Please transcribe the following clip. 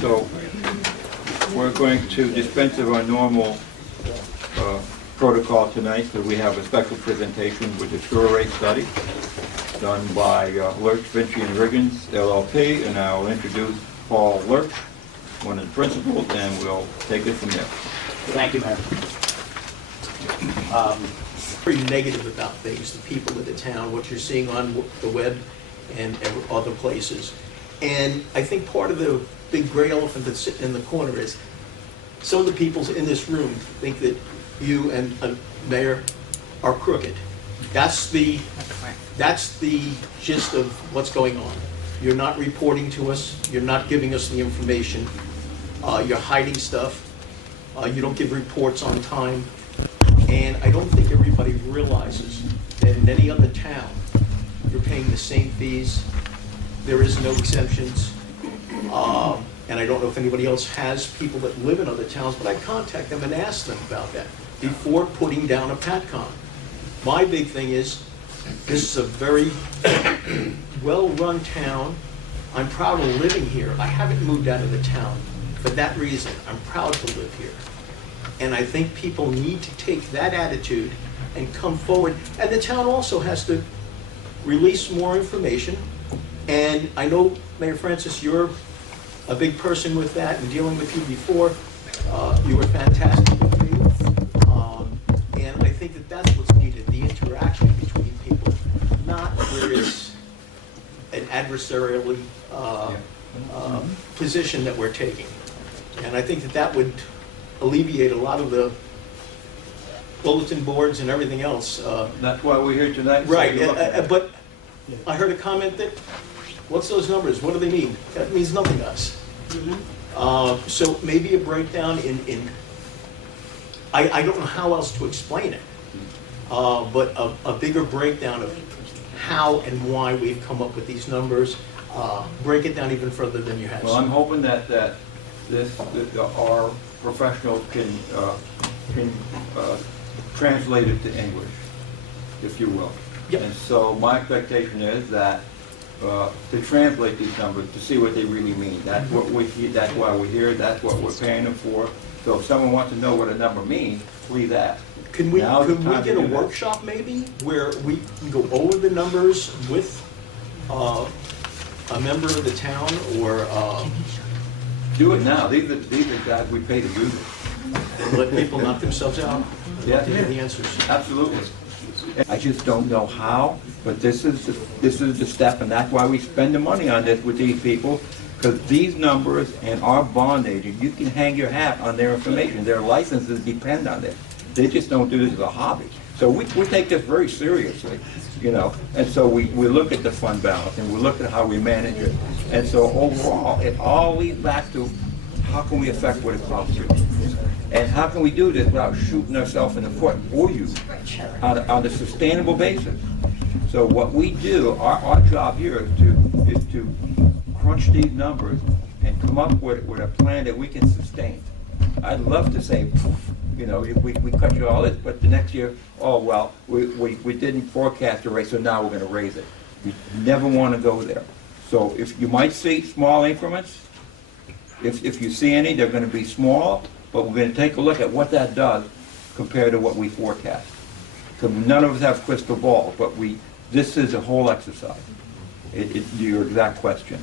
So we're going to dispense of our normal protocol tonight, so we have a special presentation with the sure rate study done by Lerch, Vinci Higgins, LLP, and I'll introduce Paul Lerch, one of the principals, and we'll take it from there. Thank you, Mayor. Very negative about things, the people of the town, what you're seeing on the web and other places. And I think part of the big gray elephant that's sitting in the corner is some of the people in this room think that you and Mayor are crooked. That's the gist of what's going on. You're not reporting to us. You're not giving us the information. You're hiding stuff. You don't give reports on time. And I don't think everybody realizes that in any other town, you're paying the same fees. There is no exemptions. And I don't know if anybody else has people that live in other towns, but I contact them and ask them about that before putting down a Hopatcong. My big thing is, this is a very well-run town. I'm proud of living here. I haven't moved out of the town for that reason. I'm proud to live here. And I think people need to take that attitude and come forward. And the town also has to release more information. And I know, Mayor Francis, you're a big person with that, and dealing with you before. You were fantastic with me. And I think that that's what's needed, the interaction between people, not where it's an adversarially position that we're taking. And I think that that would alleviate a lot of the bulletin boards and everything else. That's why we're here tonight. Right, but I heard a comment that, what's those numbers? What do they mean? That means nothing to us. So maybe a breakdown in I don't know how else to explain it, but a bigger breakdown of how and why we've come up with these numbers. Break it down even further than you have. Well, I'm hoping that our professional can translate it to English, if you will. Yep. And so my expectation is that to translate these numbers, to see what they really mean. That's what we. That's why we're here. That's what we're paying them for. So if someone wants to know what a number means, please ask. Can we get a workshop maybe where we can go over the numbers with a member of the town, or do it now. These are guys we pay to do this. and let people knock themselves out? Yeah. To hear the answers. Absolutely. I just don't know how, but this is the step, and that's why we spend the money on this with these people, because these numbers and our bond agent, you can hang your hat on their information. Their licenses depend on it. They just don't do this as a hobby. So we take this very seriously, you know, and so we look at the fund balance and we look at how we manage it. And so overall, it all leads back to how can we affect what it costs you? And how can we do this without shooting ourselves in the foot or you on a sustainable basis? So what we do, our job here is to crunch these numbers and come up with a plan that we can sustain. I'd love to say, you know, we cut you all this, but the next year, oh well, we didn't forecast a rate, so now we're going to raise it. We never want to go there. So if you might see small increments, if you see any, they're going to be small, but we're going to take a look at what that does compared to what we forecast. Because none of us have crystal balls, but this is a whole exercise. Your exact question.